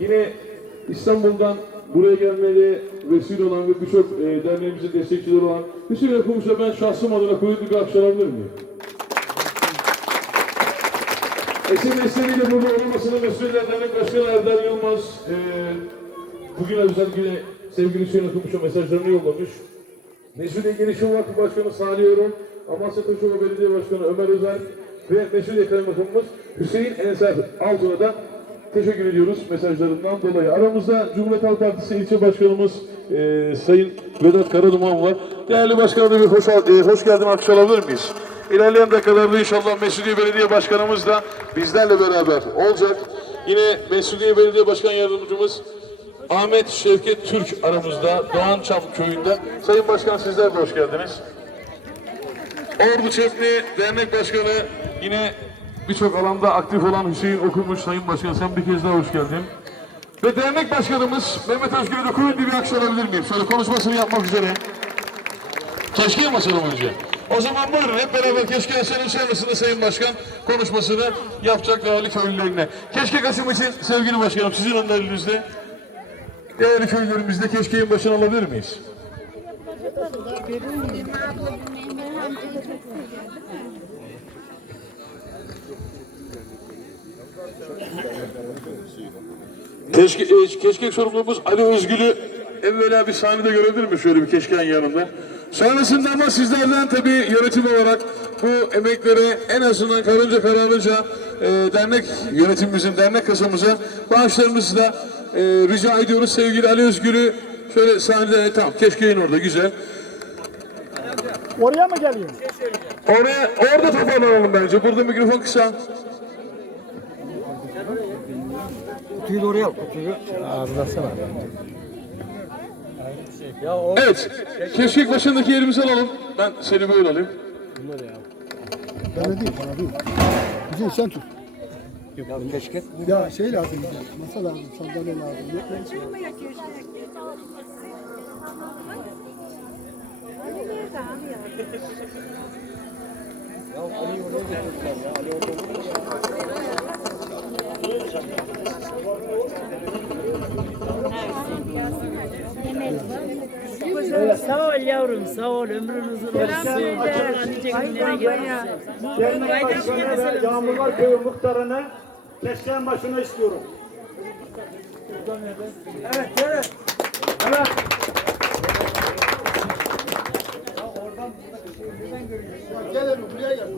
Yine İstanbul'dan buraya gelmeye vesile olan ve birçok e, derneğimizin destekçileri olan Hüseyin Okumuş'a ben şahsım adına kuvvetli bir alkış alabilir miyim? Eser eseriyle burada olmasını Mesuliler Dernek Başkanı Erdem Yılmaz e, bugün özel güne sevgili Hüseyin Okumuş'a mesajlarını yollamış. Mesuliye Gelişim Vakfı Başkanı Salih Yorun, Amasya Taşova Belediye Başkanı Ömer Özel ve Mesuliye Kaymakamımız Hüseyin Ensar Altun'a da teşekkür ediyoruz mesajlarından dolayı. Aramızda Cumhuriyet Halk Partisi ilçe başkanımız e, Sayın Vedat Karaduman var. Değerli başkanım bir hoş, e, hoş geldin alkış alabilir miyiz? İlerleyen dakikalarda inşallah Mesuliye Belediye Başkanımız da bizlerle beraber olacak. Yine Mesuliye Belediye Başkan Yardımcımız Ahmet Şevket Türk aramızda Doğançam köyünde. Sayın Başkan sizler de hoş geldiniz. Ordu Çepni Dernek Başkanı yine birçok alanda aktif olan Hüseyin Okumuş Sayın Başkan sen bir kez daha hoş geldin. Ve dernek başkanımız Mehmet Özgür'ü de kuvvetli bir alkış alabilir miyim? Şöyle konuşmasını yapmak üzere. Keşke basalım önce. O zaman buyurun hep beraber Keşke Esen'in sonrasında Sayın Başkan konuşmasını yapacak değerli köylülerine. Keşke Kasım için sevgili başkanım sizin önlerinizde değerli köylülerimizde Keşke'nin başını alabilir miyiz? Keşke, e, keşkek sorumlumuz Ali Özgül'ü evvela bir sahnede görebilir mi şöyle bir keşken yanında? Sonrasında ama sizlerden tabii yönetim olarak bu emeklere en azından karınca kararınca e, dernek yönetimimizin, dernek kasamıza bağışlarınızı da e, rica ediyoruz. Sevgili Ali Özgül'ü şöyle sahnede, tamam keşkeğin orada güzel. Oraya mı geliyor? Oraya, orada toparlanalım bence. Burada mikrofon kısa. Kutuyu da oraya al, kutuyu. Ağzına Evet, keşkek başındaki yerimizi alalım. Ben seni böyle alayım. Bana değil, bana değil. Güzel sen tut. Ya keşke. Ya şey lazım bize. Masa lazım, sandalye lazım. Yetmez. Sağ ol yavrum, sağ ol. Ömrün uzun olsun. Nice günlere gelirsin. Dernek Başkanı ve Yağmurlar Köyü muhtarını Keşken başına istiyorum. Evet, evet. Evet. Gel buraya gel.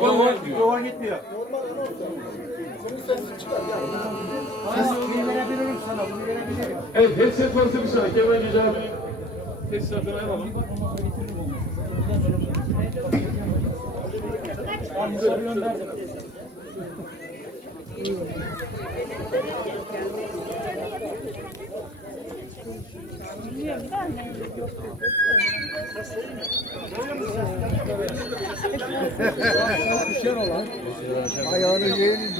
Buraya. Yoğun gitmiyor. Evet, headset varsa bir saniye. Kemal Gece abinin tesisatını alalım. Ayağını yeğenin.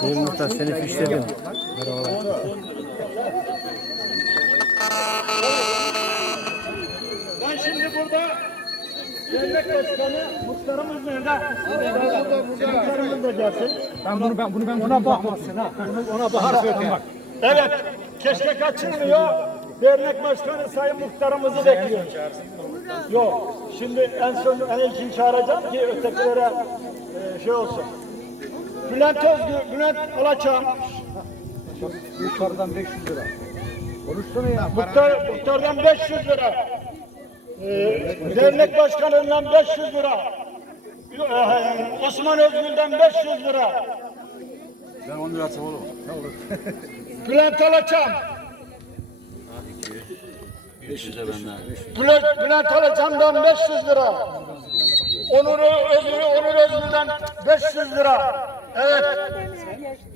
Sayın Muhtar seni fişledim. Ben şimdi burada Dernek Başkanı muhtarımız nerede? Muhtarımız da gelsin. Ben bunu ben bunu ben ona bakmasın ha. Ona bakar bak. Evet, keşke kaçırmıyor. Dernek Başkanı Sayın Muhtarımızı bekliyor. Yok, şimdi en son en ilkin çağıracağım ki ötekilere e, şey olsun. Bülent Özgür, Bülent Alaçam, Yukarıdan 500 lira. Konuşsana ya. Muhtar, muhtardan 500 lira. Ee, dernek başkanından 500 lira. Ee, Osman Özgül'den 500 lira. Ben 10 lira atsam olur mu? Ne olur? Bülent Alaçam. 500'e benden. Bülent, Bülent Alaçam'dan 500 lira. Onur Özgür, Onur Özgür'den 500 lira. Evet.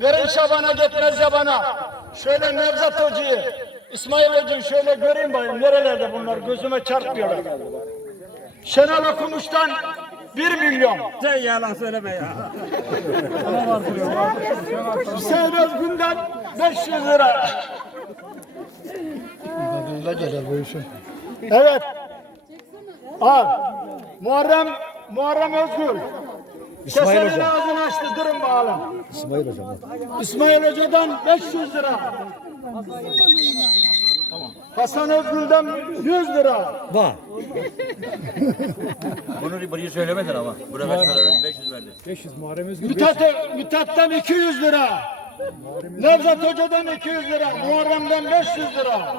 Verin şabana gitmez yabana. Şöyle Nevzat Hoca'yı, İsmail Hoca'yı şöyle göreyim bayım. Nerelerde bunlar? Gözüme çarpmıyorlar. Şenol Okumuş'tan 1 milyon. Sen yalan söyleme ya. Hüseyin Özgün'den 500 lira. Ne gelir bu işe? Evet. Al. Muharrem Muharrem Özgür. İsmail Kesenin Hoca. ağzını kaçtı durun bakalım. İsmail Hoca'dan. İsmail Hoca'dan 500 lira. Hasan Özgül'den 100 lira. Bunu burayı söylemedin ama. Buraya kaç para verdin? 500 verdi. Mithat, Mithat'tan 200 lira. Nevzat Hoca'dan 200 lira. Muharrem'den 500 lira.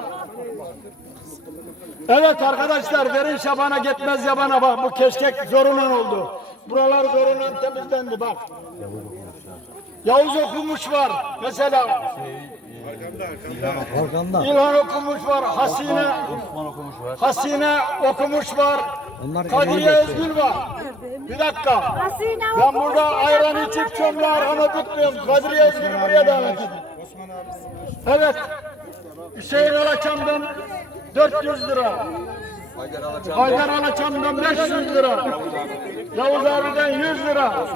Evet arkadaşlar verin şabana gitmez yabana bak bu keşkek zorunun oldu. Buralar zorunun temizlendi bak. Yavuz okumuş var mesela. İlhan okumuş var. Hasine Hasine okumuş var. Kadriye Özgül var. Bir dakika. Ben burada ayran içip çömle arkamı tutmuyorum. Kadriye Özgül'ü buraya davet edin. Evet. Hüseyin Alaçam'dan 400 lira. Haydar Alaçam'dan 500 lira. Yavuz abiden 100 lira.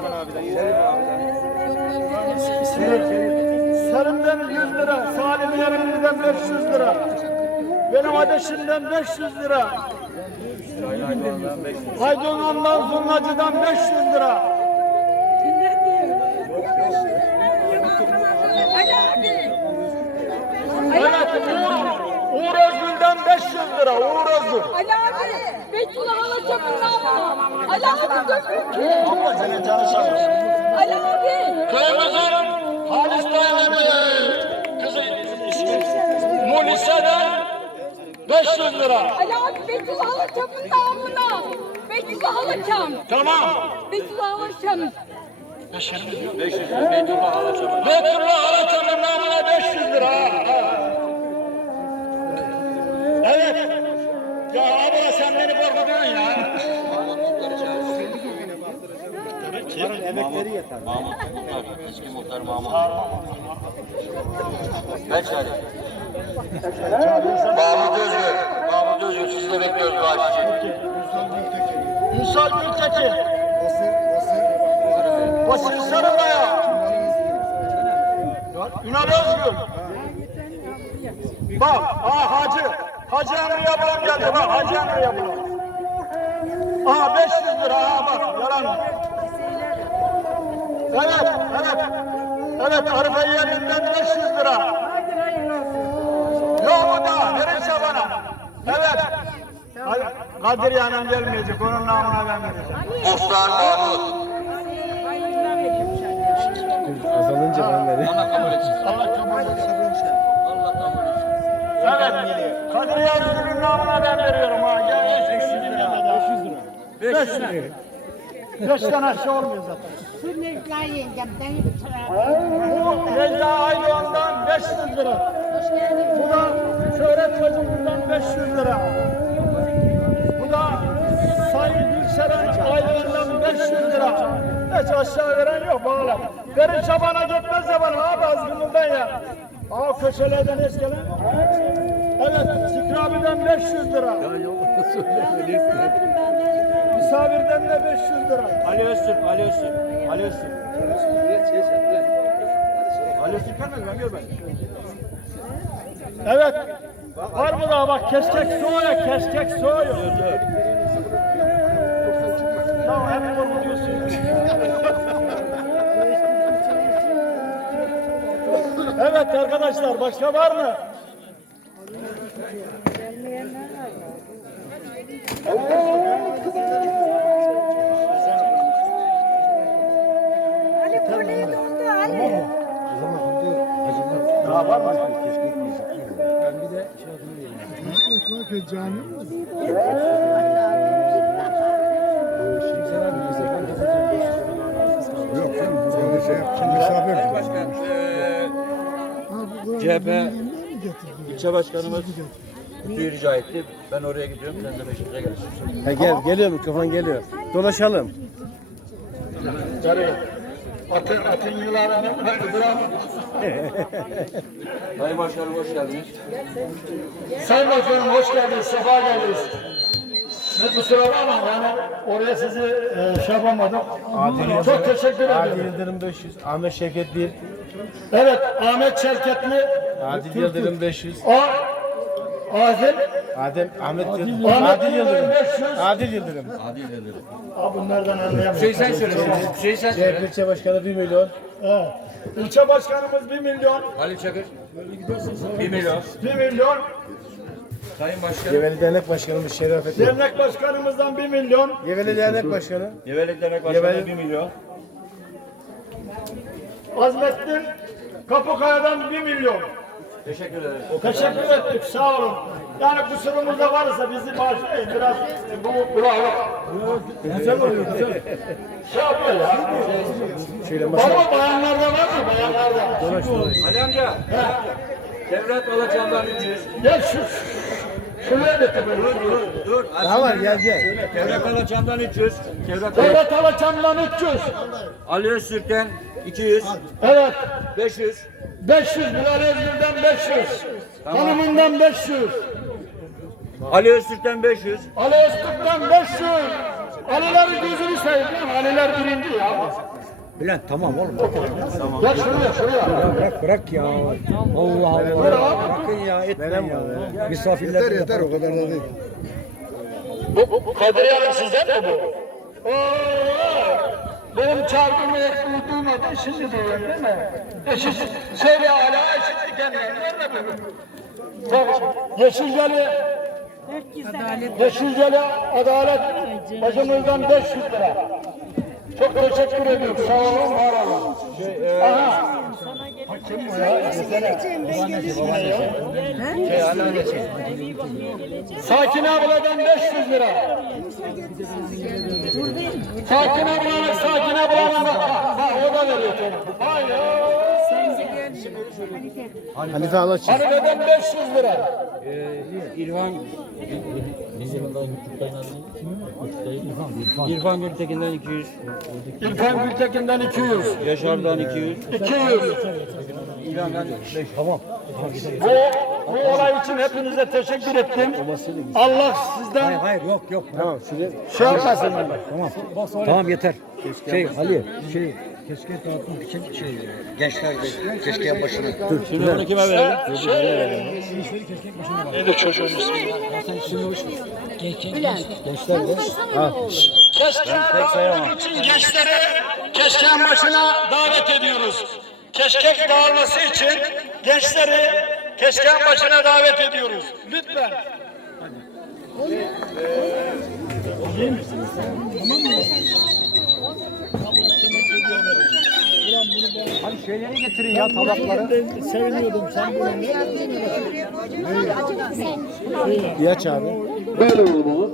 Selim'den 100 lira. Salim Yerimli'den 500 lira. Benim ateşimden 500 lira. Aydınlan'dan Zurnacı'dan 500 lira. Evet, Uğur, Uğur Özgül'den 500 lira. Uğur Özgül. Ali abi, Beytullah alacağım bunu Ali abi dur. Abla senin canı sağ olsun. Ali abi. Köyümüzün 500 lira. Ali abi Beytullah alacağım namına. Beytullah alacağım. Tamam. Beytullah alacağım. 500 Beytullah alacağım. Beytullah Alaçam'ın namına 500 lira. Evet. Ya abla sen beni korkutuyorsun ya. Mahmut Muhtar. Eski muhtar Mahmut. Ben çağırayım. Mahmut Özgür. Mahmut Özgür. Sizi de bekliyoruz için. Ünsal Gültekin. Basın Sarıkaya. Ünal Özgür. Bak, aa Hacı. Hacı Emre Yabalan geldi bak, Hacı Emre Yabalan. Aa 500 lira, aa bak, yalan. Evet, evet. Evet, Arife yerinden 500 lira. Evet. Hayır, Kadir Yanan gelmeyecek, onun namına ben vereceğim. Muhtar Mahmut. Azalınca ben vereyim. Allah kabul etsin. Allah kabul etsin. Allah kabul etsin. Evet. Kadir Yazgül'ün namına ben veriyorum ha. Gel 500 lira. 500 lira. 500 lira. Beşten aşağı olmuyor zaten. Bu Necla Aydoğan'dan 500 lira. Bu da Şöhret Çocuğu'ndan 500 lira. Bu da Sayın Gülseren Aydoğan'dan 500 lira. Hiç aşağı veren yok bağla. Verin çabana gitmez ya bana abi azgınlığından ya. Aa köşelerden hiç gelen. Evet Zikri abiden 500 lira. Misafirden de 500 lira. Ali Öztürk, Ali Öztürk. Ali Öztürk. Ali Öztürk gelmedi ben görmedim. Evet. Var mı daha bak keskek soğuyor, keskek soğuyor. Tamam hep korkutuyorsun. evet arkadaşlar başka var mı? Yok canım böyle şey yap. Şimdi misafir. CHP ilçe başkanımız kutuyu rica etti. Ben oraya gidiyorum. Sen de Beşiktaş'a gelirsin. Ha gel, geliyor mikrofon geliyor. Dolaşalım. Sarı. Atın, atın yılanını bırak. Sayın Başkanım hoş geldiniz. Sayın Bakanım hoş geldiniz, sefa geldiniz. Siz kusura bakmayın yani oraya sizi e, şey yapamadım. Çok teşekkür Adil. Yıldırım 500, Ahmet Şevket 1, Evet Ahmet Şevketli, Adil Yıldırım 500, A, Adil Adem, Ahmet Yıldırım. Adil Yıldırım. 500. Adil Yıldırım. Abi bunlardan anlayamıyorum. Şey sen söyle. Şey sen söyle. CHP ilçe başkanı 1 milyon. He. İlçe başkanımız 1 milyon. Halil Çakır. 1 milyon. 1 milyon. Sayın Başkan. Geveli Dernek Başkanımız Şerafettin. Dernek başkanımızdan 1 milyon. Geveli Dernek Başkanı. Gevelik Dernek Başkanı Gevelik- 1 milyon. Azmettin Kapıkaya'dan 1 milyon. Teşekkür ederim. Teşekkür ettik sağ olun. Yani kusurumuz da varsa bizi bağışlayın biraz e, bu bravo. Güzel oluyor güzel. Şey yapıyor ya. Şöyle. Baba bayanlarda var mı bayanlarda? Ali amca. Devlet Balacan'dan 300. Gel şu şuraya getir beni. Dur dur dur. Daha var gel gel. Devlet Balacan'dan 300. Devlet Devlet Alaçam'dan 300. Ali Öztürk'ten 200. Evet. 500. 500 Bilal Özgür'den 500. Hanımından 500. Ali Öztürk'ten 500. Ali Öztürk'ten 500. Aliler gözünü seveyim. Aliler birinci ya. Bülent tamam oğlum. Tamam. Gel şuraya şuraya. Ya bırak bırak ya. Allah Allah. Bırakın ya etmeyin ya. Misafirler yeter yeter o kadar da değil. Bu, bu, bu Kadir Hanım sizden mi bu? Oo, benim çarpımı ekmeği duymadın şimdi duyuyor değil mi? Eşit, seri hala eşitlik emniyetler de böyle. Yeşilceli 500 lira adalet başımızdan 500 lira. Çok teşekkür ediyorum. Sağ olun, var olun. Aha. Hakim bu ya. Şey. Sakin abladan 500 lira. Sakin abladan, sakin abladan. Ha, o da veriyor. Hayır. Hanife Alaçı. Hanife'den 500 lira. İrfan İrfan Gültekin'den 200. İlkan Gültekin'den 200. Yaşar'dan 200. 200. İlhan'dan 500. Tamam. Bu, bu olay için hepinize teşekkür ettim. Allah sizden Hayır yok yok. Tamam şey yapmasın. Tamam. Tamam yeter. Şey Ali şey keşke dağıtmak için şey gençler de keşke başına. Şimdi bunu kime verelim? Neydi çocuğun ismi? Gençler de Keşke dağılmak için gençleri keşken başına davet ediyoruz. Keşkek dağılması için gençleri keşken başına davet ediyoruz. Lütfen. Hadi şeyleri getirin ya tabakları. Seviniyordum sen Bir aç abi. Böyle oğlum oğlum.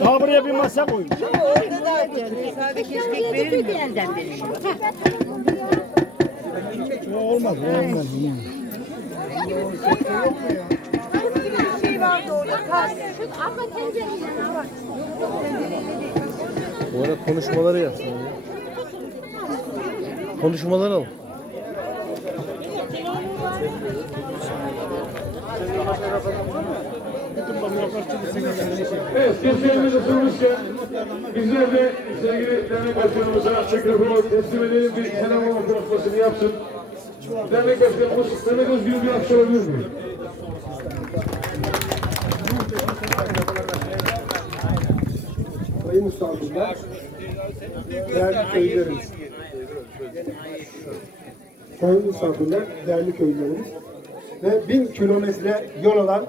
Daha buraya bir masa koyun. Olmaz, olmaz. şey vardı orada. Abla tencerenin var. Bu arada konuşmaları yapsın. ya. Konuşmaları al. Evet, gençlerimiz ısınmışken bizler de sevgili dernek başkanımıza mikrofonu teslim edelim. Bir selam olma konuşmasını yapsın. Dernek başkanımız Mehmet Özgür'ün bir akşam alabilir misafirler, değerli köylerimiz. Sayın misafirler, değerli köylerimiz ve bin kilometre yol alan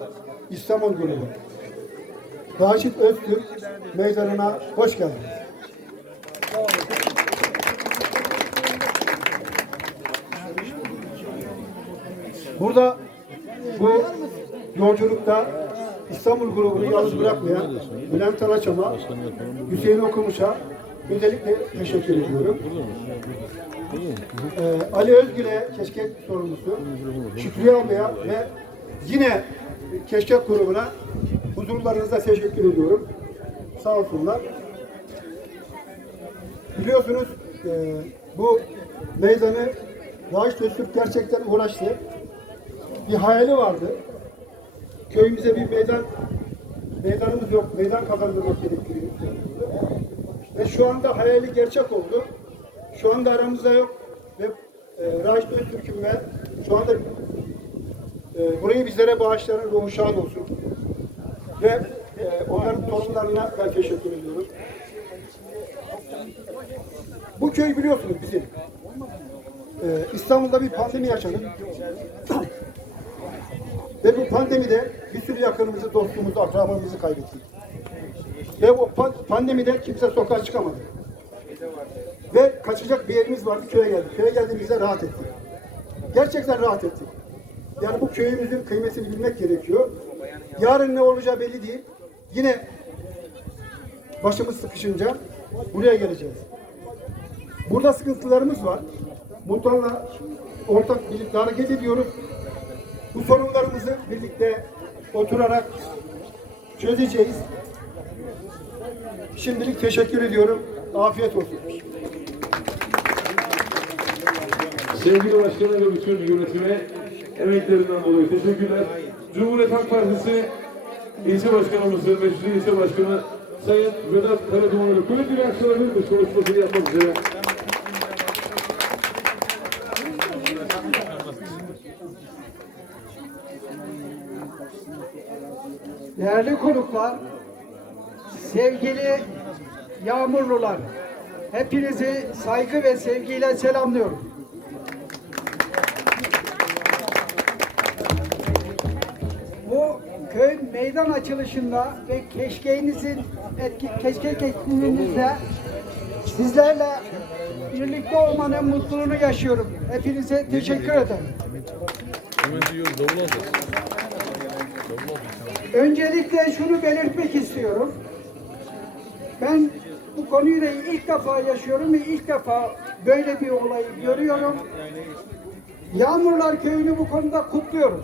İstanbul grubu. Raşit Öztürk meydanına hoş geldiniz. Burada bu yolculukta İstanbul grubunu yalnız bırakmayan Bülent Alaçam'a, Hüseyin Okumuş'a özellikle teşekkür ediyorum. Ee, Ali Özgür'e keşkek sorumlusu, Şükrü ablaya ve yine keşkek grubuna huzurlarınızda teşekkür ediyorum. Sağ olsunlar. Biliyorsunuz e, bu meydanı Raşit Öztürk gerçekten uğraştı. Bir hayali vardı. Köyümüze bir meydan meydanımız yok. Meydan kazandırmak gerekiyor. Ve şu anda hayali gerçek oldu. Şu anda aramızda yok. Ve e, Raşit Öztürk'ün ve şu anda E, burayı bizlere bağışlayan ruhu şad olsun. Ve e, onların torunlarına ben teşekkür ediyorum. Bu köy biliyorsunuz bizim. Ee, İstanbul'da bir pandemi yaşadık. Ve bu pandemide bir sürü yakınımızı, dostumuzu, akrabamızı kaybettik. Ve o pa- pandemide kimse sokağa çıkamadı. Ve kaçacak bir yerimiz vardı, köye geldik. Köye geldiğimizde rahat ettik. Gerçekten rahat ettik. Yani bu köyümüzün kıymetini bilmek gerekiyor. Yarın ne olacağı belli değil. Yine başımız sıkışınca buraya geleceğiz. Burada sıkıntılarımız var. Muhtarla ortak birlikte hareket ediyoruz. Bu sorunlarımızı birlikte oturarak çözeceğiz. Şimdilik teşekkür ediyorum. Afiyet olsun. Sevgili başkanı ve bütün yönetime emeklerinden dolayı teşekkürler. Cumhuriyet Halk Partisi ilçe başkanımızı, Mesut ilçe başkanı Sayın Vedat Karaduman'ı kuvvetli bir bir konuşmasını yapmak üzere. Değerli konuklar, sevgili Yağmurlular, hepinizi saygı ve sevgiyle selamlıyorum. Bu köy meydan açılışında ve keşkeğinizin etki, keşkek etkinliğinizde sizlerle birlikte olmanın mutluluğunu yaşıyorum. Hepinize teşekkür ederim. Öncelikle şunu belirtmek istiyorum. Ben bu konuyu da ilk defa yaşıyorum ve ilk defa böyle bir olayı görüyorum. Yağmurlar Köyü'nü bu konuda kutluyorum.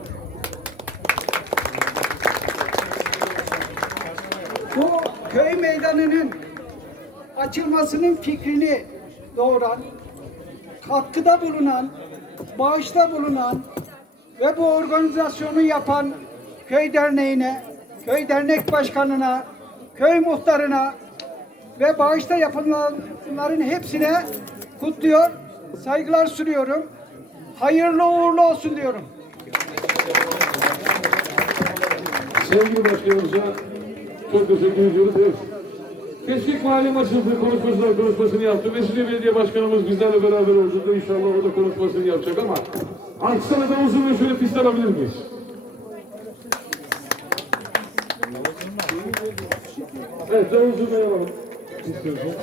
Bu köy meydanının açılmasının fikrini doğuran, katkıda bulunan, bağışta bulunan ve bu organizasyonu yapan köy derneğine, köy dernek başkanına, köy muhtarına ve bağışta yapılanların hepsine kutluyor, saygılar sunuyorum. Hayırlı uğurlu olsun diyorum. Sevgili başkanımıza çok teşekkür ediyoruz. Keşkek Mahalle Maçı'nın konuşmasını, konuşmasını yaptı. Mesut Belediye Başkanımız bizlerle beraber olacak. İnşallah o da konuşmasını yapacak ama Aksaray'da uzun ve şöyle pist alabilir miyiz? Evet, alalım. İstiyorsun.